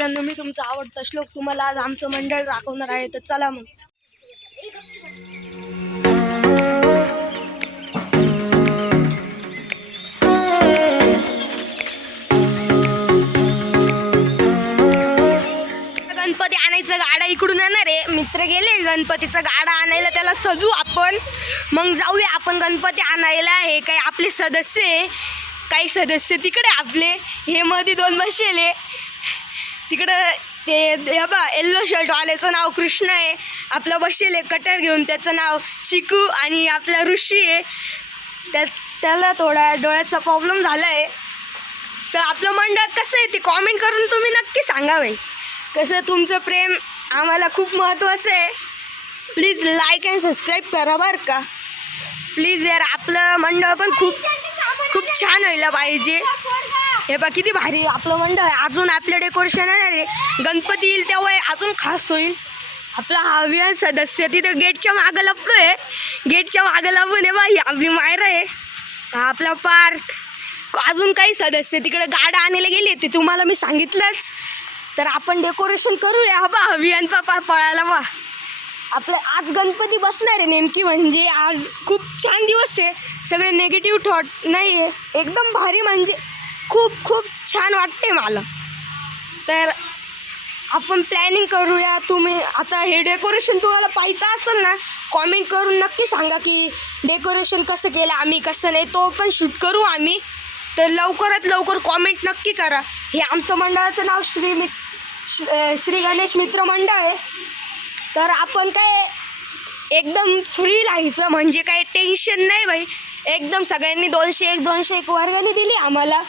मित्रांनो, मी तुमचा आवडता श्लोक तुम्हाला आज आमचं मंडळ दाखवणार आहे. तर चला मग. गणपती आणायचा गाडा इकडून येणार आहे. मित्र गेले गणपतीचा गाडा आणायला, त्याला सजू आपण. मग जाऊया आपण गणपती आणायला. हे काही आपले सदस्य आहे, काही सदस्य तिकडे आपले. हे मध्ये दोन बसले तिकडं. ते बा येल्लो शर्टवाल्याचं नाव कृष्ण आहे. आपलं बसले कटर घेऊन, त्याचं नाव चिकू. आणि आपला ऋषी आहे, त्याला थोडा डोळ्याचा प्रॉब्लेम झाला आहे. तर आपलं मंडळ कसं आहे ते कॉमेंट करून तुम्ही नक्की सांगा बाई. कसं तुमचं प्रेम आम्हाला खूप महत्त्वाचं आहे. प्लीज लाईक अँड सबस्क्राईब करा बरं का. प्लीज यार, आपलं मंडळ पण खूप छान व्हायला पाहिजे. हे बघ किती भारी आपलं मंडळ आहे. अजून आपलं डेकोरेशन आहे. गणपती येईल तेव्हा अजून खास होईल. आपला हा विहान सदस्य तिथं गेटच्या मागं लपलो आहे. गेटच्या मागं लपून आहे बा, ही आपली मायरा आहे. हा आपला पार्थ. अजून काही सदस्य तिकडे गाडा आणायला गेले, ते तुम्हाला मी सांगितलंच. तर आपण डेकोरेशन करूया. बा विहान पापा पळायला बा. आपलं आज गणपती बसणार आहे नेमकी. म्हणजे आज खूप छान दिवस आहे. सगळे नेगेटिव्ह थॉट नाही आहे, एकदम भारी. म्हणजे खूप छान वाटते मला. तर आपण प्लॅनिंग करूया. तुम्ही आता हे डेकोरेशन तुम्हाला पाहायचं असेल ना, कॉमेंट करून नक्की सांगा की डेकोरेशन कसं केलं आम्ही, कसं नाही. तो पण शूट करू आम्ही. तर लवकरात लवकर कॉमेंट नक्की करा. हे आमचं मंडळाचं नाव श्री गणेश मित्र मंडळ आहे. तर आपण काय एकदम फ्री राहायचं, म्हणजे काही टेन्शन नाही बाई. एकदम सगळ्यांनी 200-1 वर्गाने दिली आम्हाला.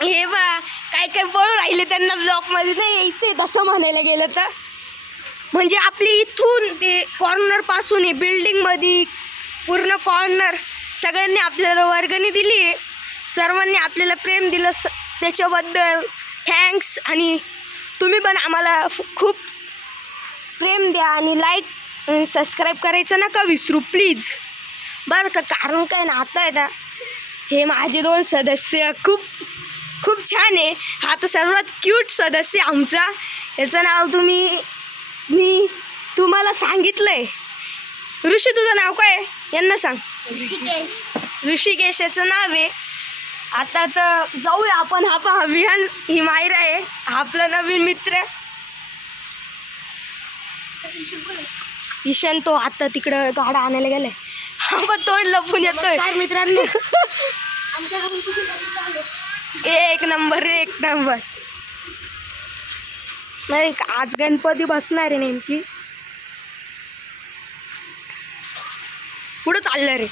हे बा काय पळू राहिले, त्यांना ब्लॉकमध्ये नाही यायचं आहे तसं म्हणायला गेलं तर. म्हणजे आपली इथून ते कॉर्नरपासून आहे बिल्डिंगमध्ये पूर्ण कॉर्नर सगळ्यांनी आपल्याला वर्गणी दिली आहे. सर्वांनी आपल्याला प्रेम दिलं, त्याच्याबद्दल थँक्स. आणि तुम्ही पण आम्हाला खूप प्रेम द्या आणि लाईक आणि सबस्क्राईब करायचं नका विसरू प्लीज बरं का. कारण काय ना, आता आहे ना, हे माझे 2 सदस्य खूप छान आहे. हा तर सर्वात क्यूट सदस्य आमचा. याचं नाव मी तुम्हाला सांगितलं आहे. ऋषी, तुझं नाव काय आहे? यांना सांग. ऋषिकेश याचं नाव आहे. आता तर जाऊया आपण. हा पहा विहान, ही मायरा आहे, हा आपला नवीन मित्र ईशान. तो आता तिकडं गाडा आणायला गेलाय. हा पण तोंड लपून येतोय मित्रांनो. एक नंबर नाही. आज गणपती बसणार आहे नेमकी. पुढं चाललं रे.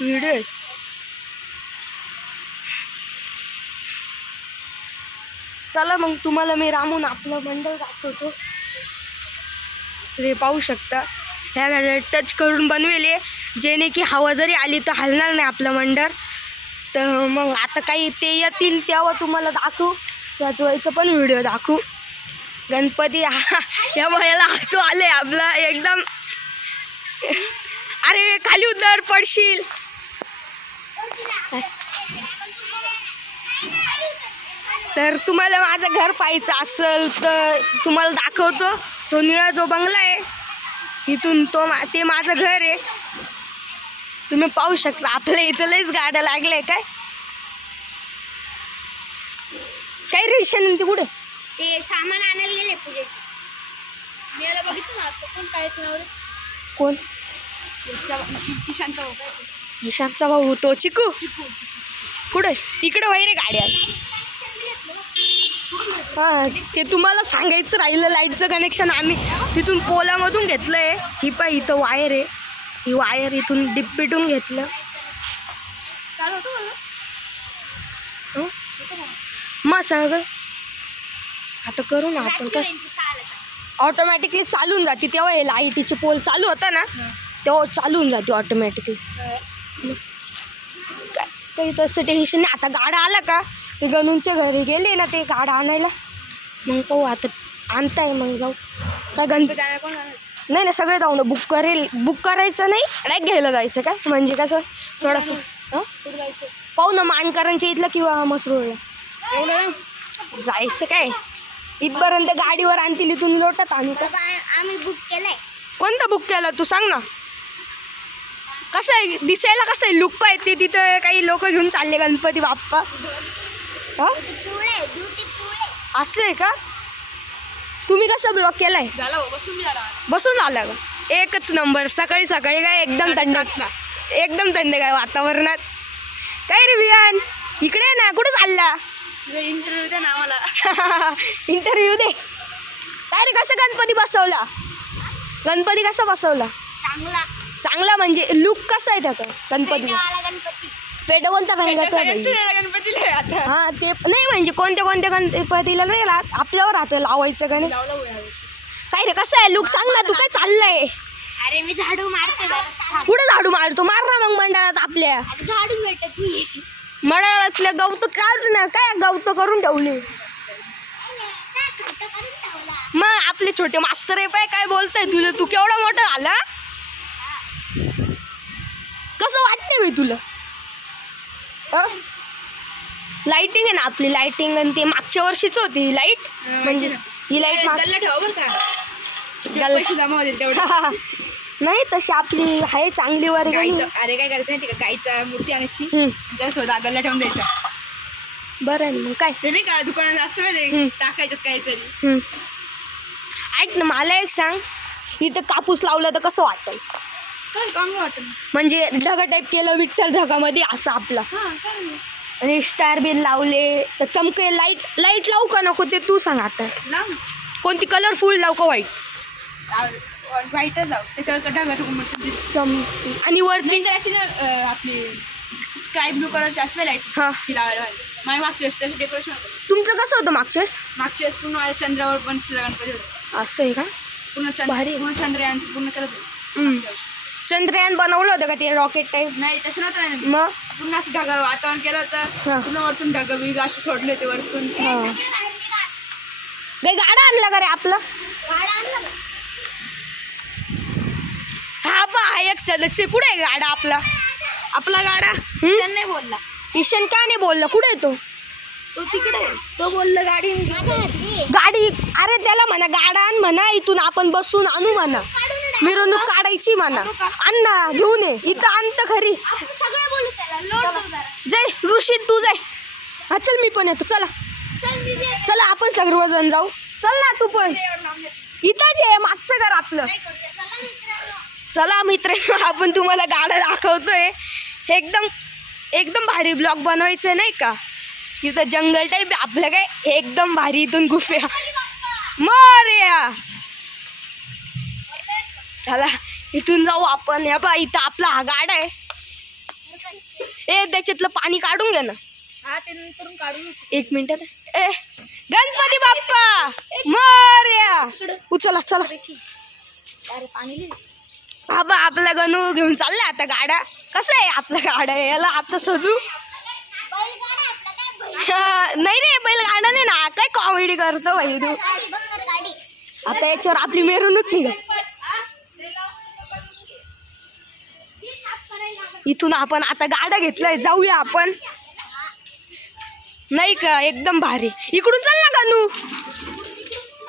व्हिडिओ चला मग तुम्हाला मी रामून आपलं मंडळ दाखवतो. हे पाहू शकता, ह्या गाड्या टच करून बनवेले, जेणे की हवा जरी आली तर हलणार नाही आपलं मंडळ. तर मग आता काही ते येतील तेव्हा तुम्हाला दाखवू, सजवायचं पण व्हिडिओ दाखवू. गणपती या वयाला हसू आले आपलं एकदम. अरे खाली उतर पडशील. तर तुम्हाला माझं घर पाहायचं असेल तर तुम्हाला दाखवतो. तो निळा जो बंगला आहे इथून ते माझं घर आहे. तुम्ही पाहू शकता. आपल्या इथं लईच गाड्या लागल्या काय. काही रेशन ते कुठे ते सामान आणायला गेले पूजेचं. मी बघितलं ना कोण काय नाव रे. कोण? किशांचा भाऊ. ईशानचा भाऊ तो चिकू. कुठे? इकडे वैरे गाड्या. हां, ते तुम्हाला सांगायचं राहिलं. लाईटचं कनेक्शन आम्ही तिथून पोलामधून घेतलं आहे. ही पाय इथं वायर आहे. ही वायर इथून डिप्पीटून घेतलं. मग सांग आता करू ना आपण. काय ऑटोमॅटिकली चालून जाते तेव्हा. हे लाईटीचे पोल चालू होता ना तेव्हा चालून जाते ऑटोमॅटिकली. काय काही तसं टेन्शन नाही. आता गाडा आला का ते गणूंच्या घरी गेले ना ते गाडा आणायला. मग पाहू आता आणताय मग जाऊ. काय गणपती नाही सगळे जाऊ ना. बुक करायचं नाही, डायरेक्ट घ्यायला जायचं काय. म्हणजे कसं थोडंसं हं? कुठं जायचं पाहू ना मानकरांच्या इथलं किंवा मसरूळला एवढं जायचं काय इथपर्यंत गाडीवर आणतील इथून लोटत आणू का आम्ही बुक केलंय कोणतं बुक केलं तू सांग ना कसं आहे दिसायला कसं आहे लुक पाहिजे तिथं काही लोक घेऊन चालले गणपती बाप्पा हा पुळे ब्युटी पुळे असं आहे का तुम्ही कसं ब्लॉक केलाय झालं बसून झाला बसून आला का एकच नंबर सकाळी सकाळी काय एकदम थंड एकदम थंड काय वातावरणात काय रे विहान इकडे आहे ना कुठं चालला इंटरव्ह्यू द्या ना आम्हाला इंटरव्ह्यू दे काय रे कसं गणपती बसवला गणपती कसा बसवला चांगला चांगला म्हणजे लुक कसा आहे त्याचा गणपतीचा आला गणपती पेट कोणत्या रंगाचा आहे बाई? गणपतीला आता हा ते नाही म्हणजे कोणत्या कोणत्या गणपतीला नाही राहत आपल्यावर राहतं लावायचं का नाही काय रे कसं आहे लुक सांग ना तू काय चाललंय अरे मी झाडू मारते कुठं झाडू मारतो मार ना मग मंडळात आपल्या झाडू भेटत नाही मंडळातल्या गवत काढ ना काय गवत करून ठेवले मग आपले छोटे मास्तर आहे पाय काय बोलताय तुला तू केवढा मोठा झाला कसं वाटते मी तुला लाइटिंग आहे ना आपली लाइटिंग आणि ते मागच्या वर्षीच होती ही लाईट म्हणजे ही लाईट ठेवा बरं का पैसे जमा होतील तेवढं नाही तशी आपली आहे चांगली वर्गणी अरे काय करायचं माहिती का गाईचा मूर्ती आणायची हम्म. त्यासोबत गल्ला ठेवून द्यायचा बरं आहे ना मग काय ते नाही का दुकानात असतं माहिती टाकायच्यात काहीतरी हम्म. ऐक ना मला एक सांग इथं कापूस लावला तर कसं वाटतं काय काम वाटत म्हणजे ढगा टाईप केलं विठ्ठल ढगामध्ये असं आपला आणि स्टार बिन लावले तर चमके लाईट लाईट लावू का नको ते तू सांग आता कोणती कलरफुल लावू का वाईट व्हाईटच जाऊ त्याच्यावर ढगाचं आणि वरती तर अशी ना आपली स्काय ब्लू कलरची असते लाईट हा ती लावायला पाहिजे माझ्या मागच्या वेळेस तसं डेकोरेशन होतं तुमचं कसं होतं मागच्या वेळेस मागच्या वेळेस पूर्ण माझ्या चंद्रावर पण गणपती होतं असं आहे का पूर्ण भारी. पूर्ण चंद्रयानचं पूर्ण करत होतं हम्म. मागच्या वर्षी. चंद्रयान बनवलं होतं का ते रॉकेट टाईप नाही तसं नव्हतं ना. मग पूर्ण असं ढगा वातावरण केलं हा. होतं पूर्ण वरतून ढगा बिग असे सोडले होते वरतून हा. काही गाडा आणला का रे आपलं हा पा एक सदस्य कुठे आहे गाडा आपला आपला गाडा किशन नाही बोलला किशन का नाही बोलला कुठे आहे तो तो तिकडे तो बोलला गाडी गाडी अरे त्याला म्हणा गाडा आण म्हणा इथून आपण बसून आणू म्हणा मिरवणूक काढायची म्हणा आण ना घेऊन ये इथं आणत खरी सगळं बोलू त्याला जय ऋषी तू जाय हा चल मी पण येतो चला चला आपण सर्वजण जाऊ चल ना तू पण इथंच आहे मागचं घर आपलं चला मित्र आपण तुम्हाला गाडा दाखवतोय एकदम एकदम भारी ब्लॉग बनवायचं नाही का इथं जंगल टाईप आपलं काय एकदम भारी इथून गुफे मोरया चला इथून जाऊ आपण या बा इथं आपला हा गाडा आहे ए त्याच्यातलं पाणी काढून घ्या ना हा ते नंतर काढून एक मिनिट ए गणपती बाप्पा मोरया उचला चला अरे पाणी हा बा आपला गणू घेऊन चाललाय आता गाडा कसं आहे आपला गाडा याला आता सजू नाही रे बैल गाडा नाही ना काय कॉमेडी करतो भाई तू आता याच्यावर आपली मिरवणूक निघत इथून आपण आता गाडा घेतलाय जाऊया आपण नाही का एकदम भारी इकडून चल ना गणू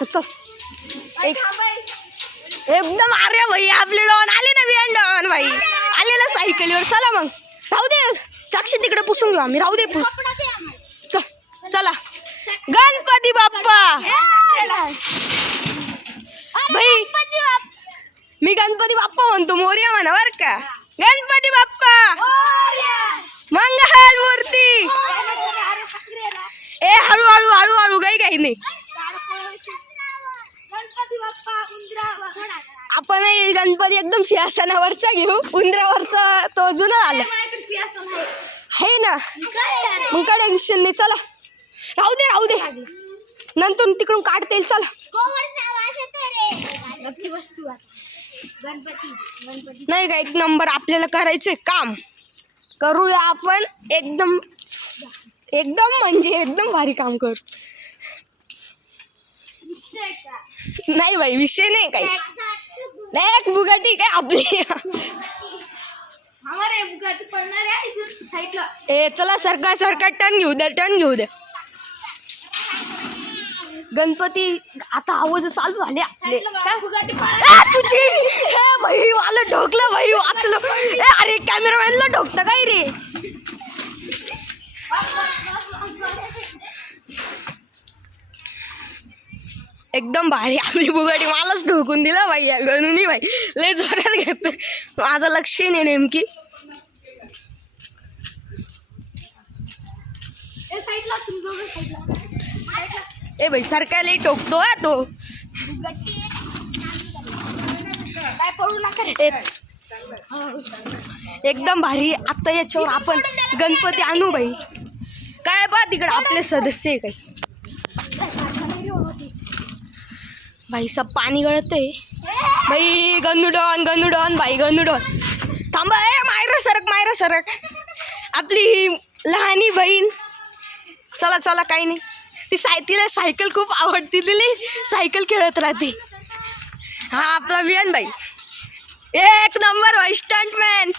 चल एक एकदम अरे भाई आपले डॉन आले ना बियान डॉन भाई आले ना सायकलीवर चला मग राहू दे साक्षी तिकडे पुसून घेऊ आम्ही राहू दे पुस चला गणपती बाप्पा भाई मी गणपती बाप्पा म्हणतो मोरया म्हणा बर का गणपती बाप्पा मंगल मूर्ती ए हळूहळू हळूहळू काही नाही आपण हे गणपती एकदम सिंहासनावरचा घेऊ उंदरावरचा तो जुना आला आहे ना मग कडे विषय नाही चला राहू दे नंतर तिकडून काढता येईल चला नाही का एक नंबर आपल्याला करायचंय काम करूया आपण एकदम एकदम म्हणजे एकदम भारी काम करू नाही भाई विषय नाही काही नाही बुगाटी काय आपली हमारे बुगाटी पडणार आहे ए चला सरका टर्न घेऊ द्या गणपती आता आवाज चालू झाले आपले तुझी भाई मला ढोकलं भाई वाचलं अरे कॅमेरामॅनला ढोकतं काय रे एकदम भारी आपली बुगाटी मलाच ढोकून दिला भाई या गणूनी भाई लय जोरात घेतो माझं लक्ष नाही नेमकी ए भाई सरकारला टोकतो हा तो एकदम भारी आता याच्यावर आपण गणपती आणू भाई काय बा तिकडे आपले सदस्य आहे काही भाई सब पाणी गळतंय भाई गणुडॉन भाई गणुडॉन थांबा ए मायरा सरक आपली लहानी बहीण चला काही नाही तिला सायकल खूप आवडती तिला सायकल खेळत राहते हा आपला विहान भाई एक नंबर भाई स्टंटमॅन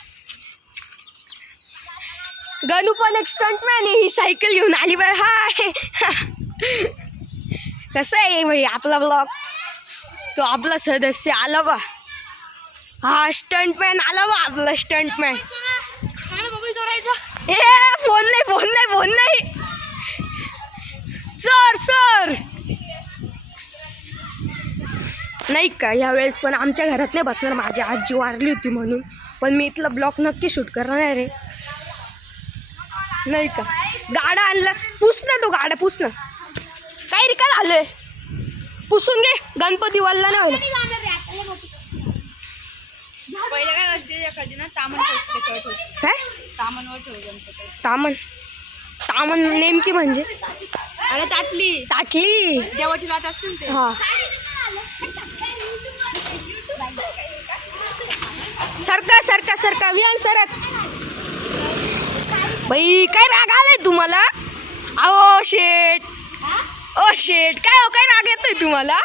गणू पण एक स्टंटमॅन आहे ही सायकल घेऊन आली बाय हाय कसं आहे भाई आपला ब्लॉग तो आपला सदस्य आला बा हा स्टंटमॅन आला बा आपला स्टंटमॅन ए फोन नाही चोर नाही का यावेळेस पण आमच्या घरात नाही बसणार माझी आजी वारली होती म्हणून पण मी इथला ब्लॉग नक्की शूट करणार आहे रे नाही का गाडा आणला पुस ना तो गाडा पुस ना काय रे काय झालंय पुसून घे गणपती वाला नाही व्हायला पहिल्या काय वर्षी ना काय तामणवर ठेव गणपती तामण नेमकी म्हणजे अरे ताटली देवाची लाट असते ना ते हा सरका विहान सरक बाई काय राग आलाय तुम्हाला ओ शेट काय राग येतोय तुम्हाला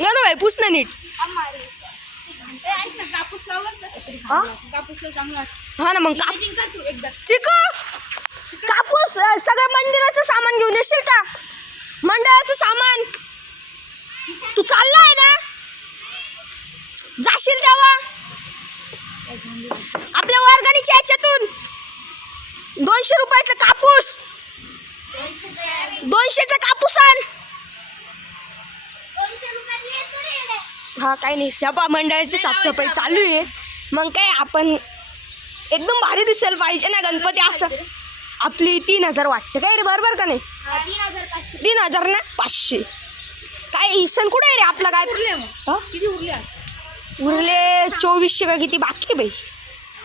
गणू भाई पुस ना नीट हा ना मग चिकू कापूस सगळं मंदिराचं सामान घेऊन येशील का मंडळाचं सामान तू चाललाय ना जाशील तेव्हा आपल्या वर्गणीच्या याच्यातून 200 रुपयाचा कापूस 200चा कापूस आण हा काही नाही सभा मंडळाची साफसफाई चालू आहे मग काय आपण एकदम भारी दिसेल पाहिजे ना गणपती असं आपली 3000 वाटतं काय रे बरोबर का नाही 3000 ना 500 काय इसण कुठे आहे रे आपला काय किती उरले 2400 का किती बाकी बाई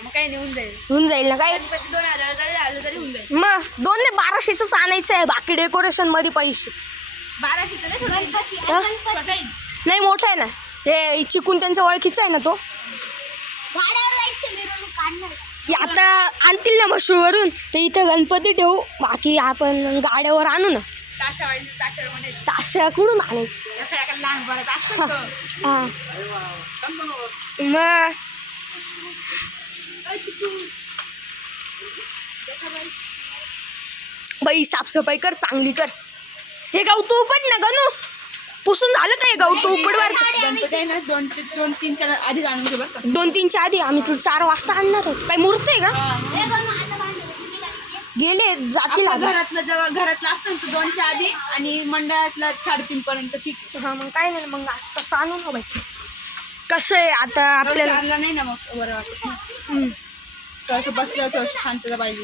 मग काय नेऊन जाईल होऊन जाईल ना काय 2000 तरी होऊन जाईल मग 2,1200च आणायचं आहे बाकी डेकोरेशन मध्ये पैसे 1200 नाही मोठा आहे ना हे चिकून त्यांच्या ओळखीचा आहे ना तो आता आणतील ना मशरूवरून ते इथं गणपती ठेवू बाकी आपण गाड्यावर आणू ना ताशा कुठून आणायचं हा मग बाई साफसफाई कर चांगली कर हे गाव तू पण ना गणू पुसून झालं का हे गाव तू उकडवार गणपती आहे ना 2-3 आधी आणून घे बरं का 2-3च्या आधी आम्ही तुला 4 वाजता आणणार आहोत काय मूर्ती आहे का गेले जातील घरातलं जेव्हा घरातलं असतं ना 2च्या आधी आणि मंडळातलं 3:30 पर्यंत ठीक हा मग काय नाही मग तसं आणू ना बाई कसं आहे आता आपल्याला आणला नाही ना मग बरं वाटत थोडंसं बसलं थोडंसं शांतता पाहिजे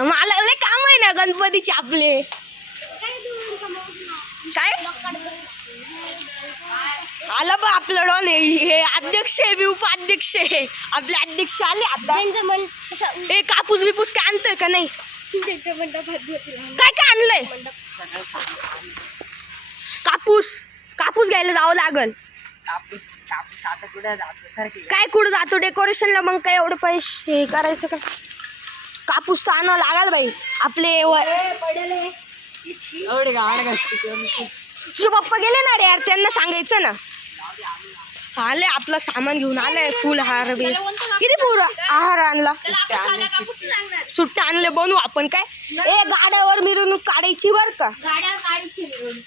मला लय काम आहे ना गणपतीचे आपले काय आलं बा आपलं डॉन हे अध्यक्ष आहे बी उपाध्यक्ष आहे आपले अध्यक्ष आले आता हे कापूस बिपूस काय आणतोय का नाही काय काय आणलंय कापूस घ्यायला जावं लागल कापूस आता कुठं जातो सारखी काय कुठं जातो डेकोरेशनला मग काय एवढे पैसे हे करायचं का कापूस तर आणावं लागाल बाई आपले एवढे गाड तुझे पप्पा गेले ना रे यार त्यांना सांगायचं ना आले आपलं सामान घेऊन आलंय फुल हार बी किती फूर आहार आणला त्याला आपण साधा कापूस लागणार. सुट्टे आणले बनवू आपण काय ए गाड्यावर मिरवणूक काढायची बर का गाड्या काढायची मिळून.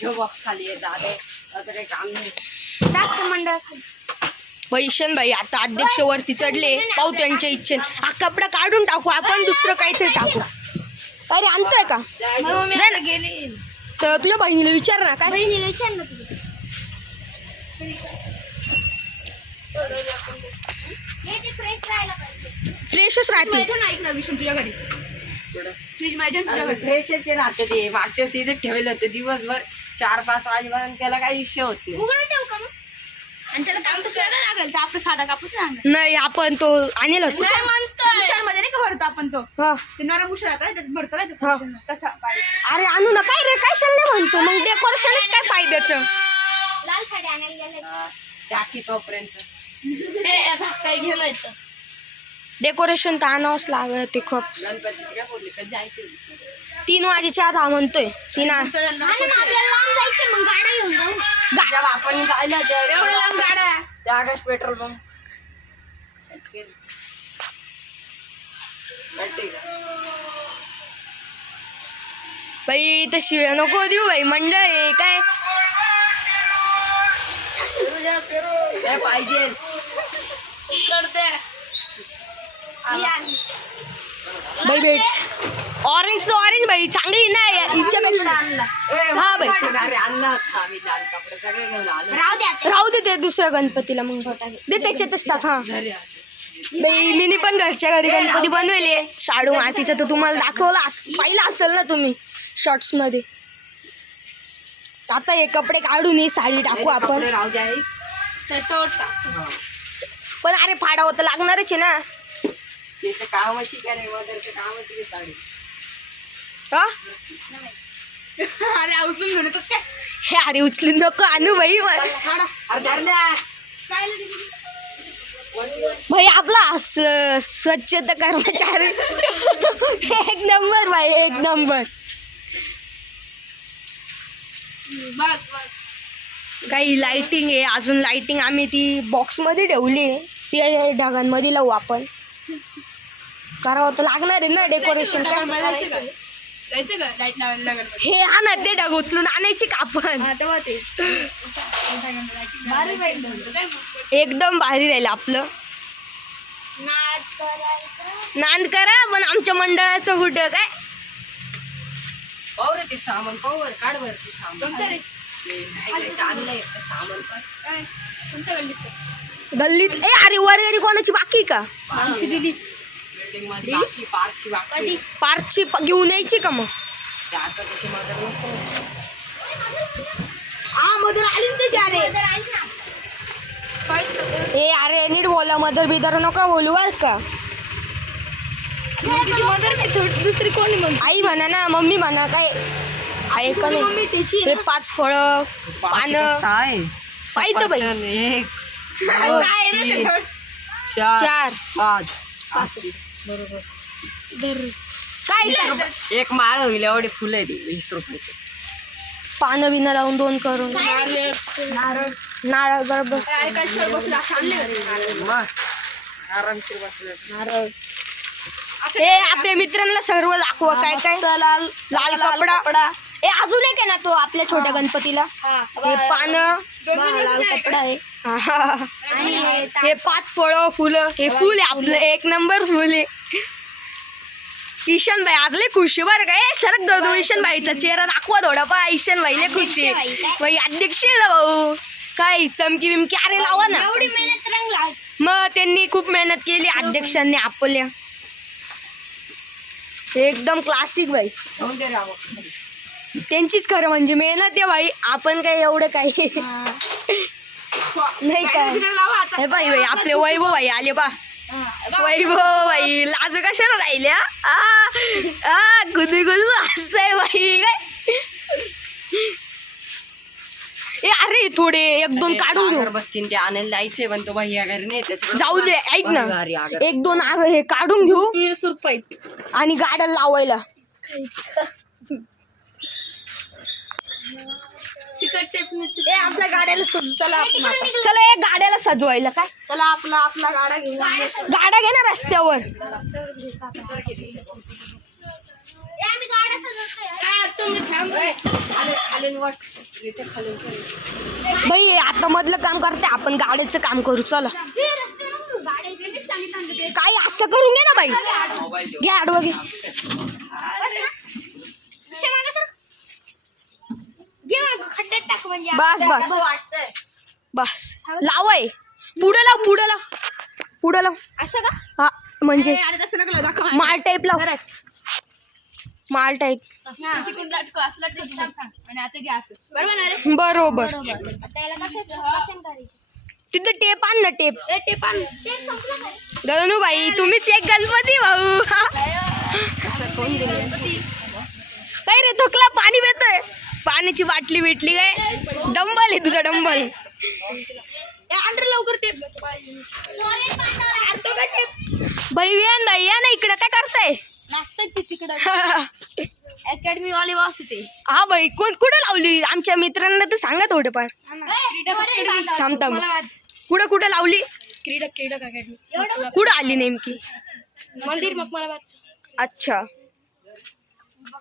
ठेव बॉक्स खाली आहे दादा असं काही काम नाही. टाक ते मंडळ खाली. वैशन भाई आता अध्यक्ष वरती चढले पाहू त्यांच्या इच्छेने हा कपडा काढून टाकू आपण दुसरं काहीतरी टाकू अरे आणतोय का मम्मी गेली. तर तुझ्या बहिणीला विचार ना काय बहिणीला विचार ना तुझी. हे ते फ्रेश राहायला पाहिजे. फ्रेशच राहते ऐक ना विषय तुझ्या घरी फ्रीज माहिती फ्रेशच राहते ते मागच्या सीझन ठेवलं होतं दिवसभर 4-5 वाजेपर्यंत त्याला काही विषय होत नाही. उघडून ठेवू का मग? आणि त्याला कापूस वेगळा लागेल तर आपला साधा कापूस लागणार. नाही आपण तो आणेल होता मध्ये नाही का भरतो आपण तो हा. ते नरम उशिरा काय त्यात भरतो काय हा. तसा अरे आणू ना काय रे काय शाल्ले म्हणतो मग डेकोरेशनच काय फायद्याचं लाल साडी आणायला गेले. टाकी तोपर्यंत काही घेऊन येतं. डेकोरेशन तर आणावंच लागत ते खूप गणपतीचं काय बोलले कधी जायचं 3 वाजेच्या आत हा म्हणतोय आपल्याला लांब जायचं मग गाड्या घेऊन जाऊ. जेव्हा आपण जायला एवढ्या लांब गाड्या त्या आकाश पेट्रोल पंप बाई तशी नको देऊ बाई मंडळ आहे काय पाहिजे करते. बाई भेट ऑरेंज तो ऑरेंज बाई चांगली नाही हिच्यापेक्षा हा बाई अरे अण्णा आम्ही लाल कपडे सगळे घेऊन आलो राहू द्या. राहू दे ते दुसऱ्या गणपतीला मग दे त्याच्यातच टाक हा घरी असं बाई मी पण घरच्या घरी गणपती बनवेले शाडू मातीचं तर तुम्हाला दाखवलं पाहिलं असेल ना तुम्ही शॉर्ट्स मध्ये आता हे कपडे काढून ही साडी टाकू आपण कपडे राहू द्या आई. त्याच्यावर टाक. पण अरे फाडावं तर लागणारच आहे ना त्याच्या कामाची काय रे मदरच्या कामाची काय साडी हा अरे उचलून घेऊन येतो काय हे अरे उचलून नको आणू बाई अरे धरल्या काय भाई आपला स्वच्छता कर्मचारी एक नंबर भाई एक नंबर बस बस. काही लाइटिंग आहे अजून लाइटिंग आम्ही ती बॉक्समध्ये ठेवली आहे ती ढगांमध्ये लावू आपण करावं तर लागणार आहे ना डेकोरेशन जायचं का लाईट लावायला लागेल. हे हा ना ते ढग उचलून आणायची का आपण तेव्हा ते एकदम भारी राहील आपलं नाट करायचं. नांद करा पण आमच्या मंडळाचं कुठं काय पाहू रे ते सामान पाहू रे काढ वर ते सामान कोणतं रे? ते नाही ते आणलंय ते सामान पण काय कोणत्या गल्लीत? गल्लीत ए अरे वर कोणाची बाकी का आमची दिली. बिल्डिंग मध्ये बाकी पार्कची बाकी कधी? पार्कची घेऊन यायची का मग ते आता त्याची मदर नसेल हा मधून आली ना त्याची अरे ए अरे नीट बोला मदर बिदर नका बोलू बर का दुसरी कोणी म्हणतो? आई म्हणा ना मम्मी म्हणा काय आहे का मम्मी नाही त्याची हे 5 फळं पानं साय पाहिजे बाई 1 काय रे ते? 4 4 5 असं काय एक माळ होईल एवढे फुलं आहे ती 20 रुपयाचे पानं बिनं लावून 2 करून नारळ बरोबर अरे काय सर बसला आणले घरी. मग आरामशीर बसले नारळ हे आपल्या मित्रांना सर्व दाखवा काय काय लाल कपडा ए अजून एक आहे ना तो आपल्या छोट्या गणपतीला हे पानं लाल कपडा आहे आणि हे 5 फळं फुलं हे फुल आहे आपलं एक नंबर फुल आहे ईशान भाई आज लय खुशी बरं काय सरक दो ईशान भाईचा चेहरा दाखवा थोडा पा ईशान भाई लय खुशी आहे भाई अध्यक्ष आहे ना भाऊ काय चमकी बिमकी अरे लावा ना एवढी मेहनत रंगला. मग त्यांनी खूप मेहनत केली अध्यक्षांनी आपल्या एकदम क्लासिक भाई जाऊन दे राव त्यांचीच खरं म्हणजे मेहनत आहे भाई आपण काय एवढं काही नाही काय हे बाई भाई आपले वैभव भाई आले बा वैभव भाई लाज कशाला राहिल्या गुदू गुदू हसताय भाई काय ए अरे थोडे 1-2 काढून घेऊ अगरबत्ती ते आणायला जायचंय पण तो भैया घरी नाही त्याच्याकडे जाऊ दे ऐक ना भारी अगरबत्ती. 1-2 हे काढून घेऊ 20 रुपये. आणि गाड्या लावायला चिकट टेप आपल्या गाड्याला सजू चला आपण आता. चला एक गाड्याला सजवायला काय चला आपला गाडा घेऊन गाड्या घे ना रस्त्यावर. बाई आता मधलं काम करते आपण गाड्याचं काम करू चला. काय असं करून घे ना बाई. घे आडवं घे. खड्ड्यात टाक म्हणजे बस बस बस लावय. पुढे लाव पुढे लाव पुढे लाव. असं का हा म्हणजे तसं नका दाखव माल टाईप लाव. माल टाईप आणि आता घ्या असं बरोबर ना रे बरोबर. त्याला कसं करायचं तिथं टेप आण ना टेप. टेप आण टेप संपला काय गणू बाई तुम्हीच एक गणपती भाऊ. काय रे थकला पाणी पितोय. पाण्याची बाटली भेटली काय. डंबल आहे तुझा डंबल. लवकर टेप भाई या ना इकडे काय करताय. तिकडे अकॅडमी वाले वास येते हा भाई कोण कुठं लावली आमच्या मित्रांना तर सांगा थोडेफार. थांब थांब कुठं कुठं लावली. क्रीडक अकॅडमी कुठं आली नेमकी. मंदिर मग मला अच्छा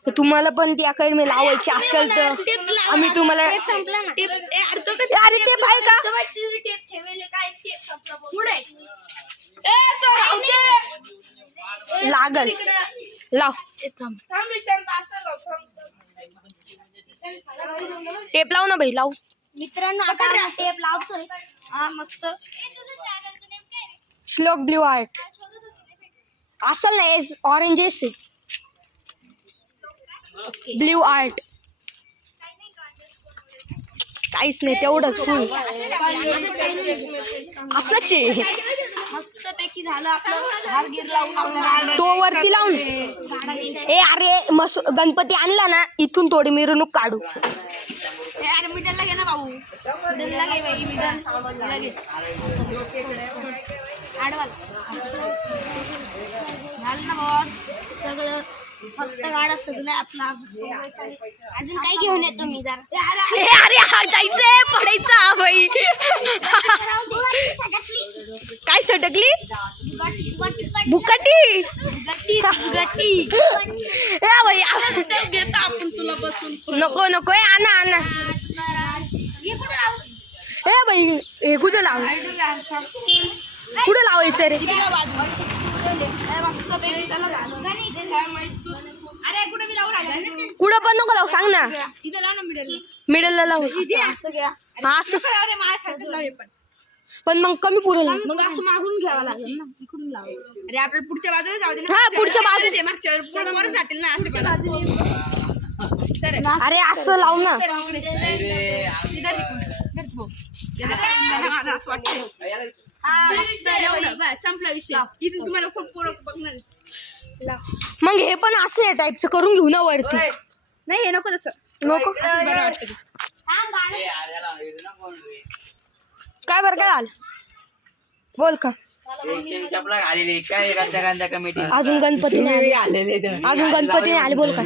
तर तुम्हाला पण ती अकॅडमी लावायची असेल तर आम्ही तुम्हाला. संपला ना टेप अरे टेप आहे का. टेप ठेवले काय टेप संपला पुढे लागल लाव. टेप लाव ना भाई लाव. मित्रांनो आता टेप लावतोय हा मस्त श्लोक ब्ल्यू आर्ट असल ना एस ऑरेंजेस ब्ल्यू आर्ट काहीच नाही तेवढंच फुल असंच आहे. मस्त पैकी झालं आपलं हार गिर लावून तो वरती लावून. ए अरे गणपती आणला ना इथून थोडी मिरवणूक काढू. अरे मिडलला घे ना भाऊ मिडलला घे बाई मिडल आडवाल झालं ना बॉस सगळं मस्त गाडा सजलाय आपला. अजून काय घेऊन येतो मी जरा. ए अरे हा जायचंय पडायचा भाई. काय सटकली बुकाटी. ए भाई आपण तुला बसून नको नको ए आणा आणा. ए भाई हे कुठं लाव कुठं लावायचं रे. अरे कुठे मी लावून आला कुठं पण नको लावू सांग ना. इथं लाव ना मिडल मिडलला लावू. असं घ्या हा असं अरे माझ्यासारखं लावे पण मग कमी पुढं लाव. मग असं मागून घ्यावं लागेल ना इकडून लाव. अरे आपल्या पुढच्या बाजूला जाऊ दे ना. हा पुढच्या बाजूला. मागच्या वरच जातील ना असे बाजूने. अरे असं लाव ना. संपला विषय इथून तुम्हाला खूप पोरं बघणार मग हे पण असं या टाईपचं करून घेऊ ना वरती. नाही हे नको तसं नको बरं वाटतं काय बरं काय झालं बोल का. चपला घालेली काय गांधा कमिटी अजून गणपती नाही आले. अजून गणपती नाही आले बोल का.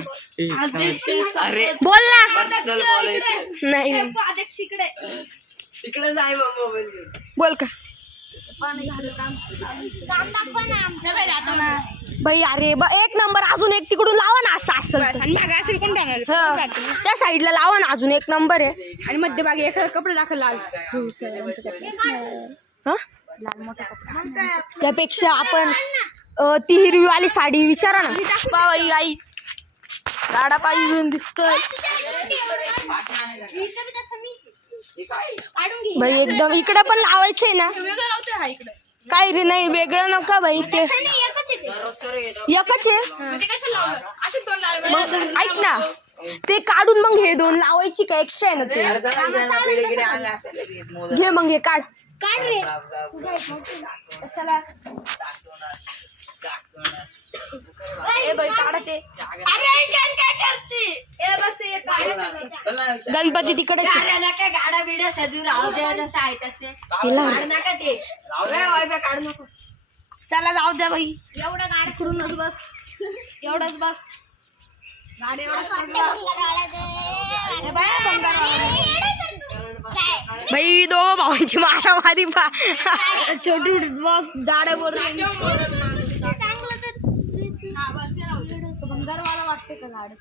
अरे बोल ना. पर्सनल बोलायचं नाही नाही अध्यक्ष इकडे तिकडे जाय मोबाईल बोल का. बाई अरे एक नंबर अजून एक तिकडून लावा ना असं असेल तर. आणि मागे असे कोण टाकणार हा, त्या साईडला लावा ना अजून एक नंबर आहे. आणि मध्यभागी एखादा कपडे टाकला लाल हा त्यापेक्षा आपण ती हिरवीवाली साडी विचारा ना. बाई आई गाडा पायी घेऊन दिसतोय बाई एकदम इकडे पण लावायचंय ना. काय रे नाही वेगळं नका बाई ते एकच आहे. मग ऐक ना ते काढून मग हे दोन लावायची का एक्स्ट्रा आहे ना ते. घे मग हे काढ. कशाला गणपती तिकडे गाडा बिड्या सजू राहू द्या जसं आहे तसे नका ते काढू नको. चला जाऊ द्या बाई एवढा गाडा करूनच बस एवढाच बस बाई दोघं भावांची मारामारी पा छोटी बॉस दाड्या बोलून भंगारवाला वाटते का गाड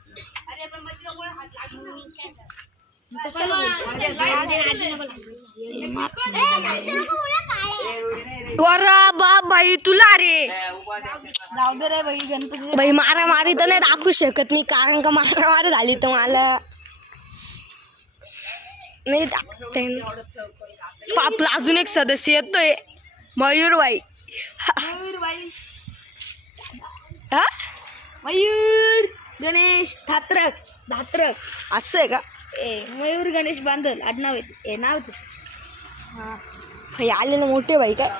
बाई तुला रे जाऊ दे रे बाई गणपती बाई मारामारी तर नाही दाखवू शकत मी कारण का मारामारी झाली तर मला नाही दाखवता येणार. आपला अजून एक सदस्य येतोय मयूरबाई हा मयूर गणेश धात्रक असं आहे का मयूर गणेश बांधल आडनाव आहे नाव भाई आले ना मोठे भाई काय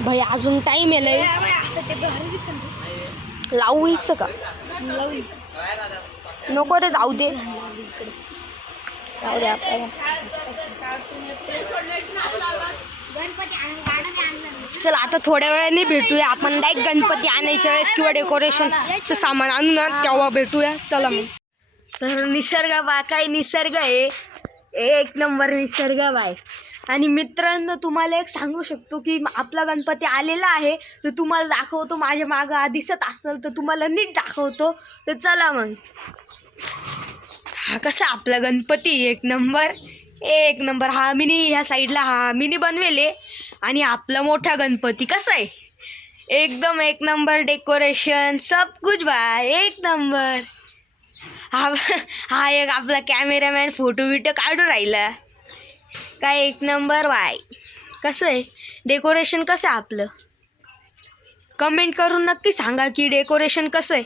भाई अजून टाइम आहे असं ते भारी दिसत लावूच का नको रे जाऊ दे चल आता थोड्या वेळाने भेटूया आपण डायरेक्ट गणपती आणायच्या वेळेस किंवा डेकोरेशनचं सामान आणू ना तेव्हा भेटूया चला मग तर निसर्ग बा काय निसर्ग आहे एक नंबर निसर्ग बाय आणि मित्रांनो तुम्हाला एक सांगू शकतो की आपला गणपती आलेला आहे तर तुम्हाला दाखवतो माझ्या मागं दिसत असेल तर तुम्हाला नीट दाखवतो तर चला मग हा कसा आपला गणपती एक नंबर हा मिनी ह्या साईडला हा मिनी बनवेले आणि आपला मोठा गणपती कसा आहे एकदम एक नंबर डेकोरेशन सब कुछ बाय एक नंबर हा एक आपला कॅमेरामॅन फोटो बिटो काढून राहिला काय एक नंबर बाय कसं आहे डेकोरेशन कसं आहे आपलं कमेंट करून नक्की सांगा की डेकोरेशन कसं आहे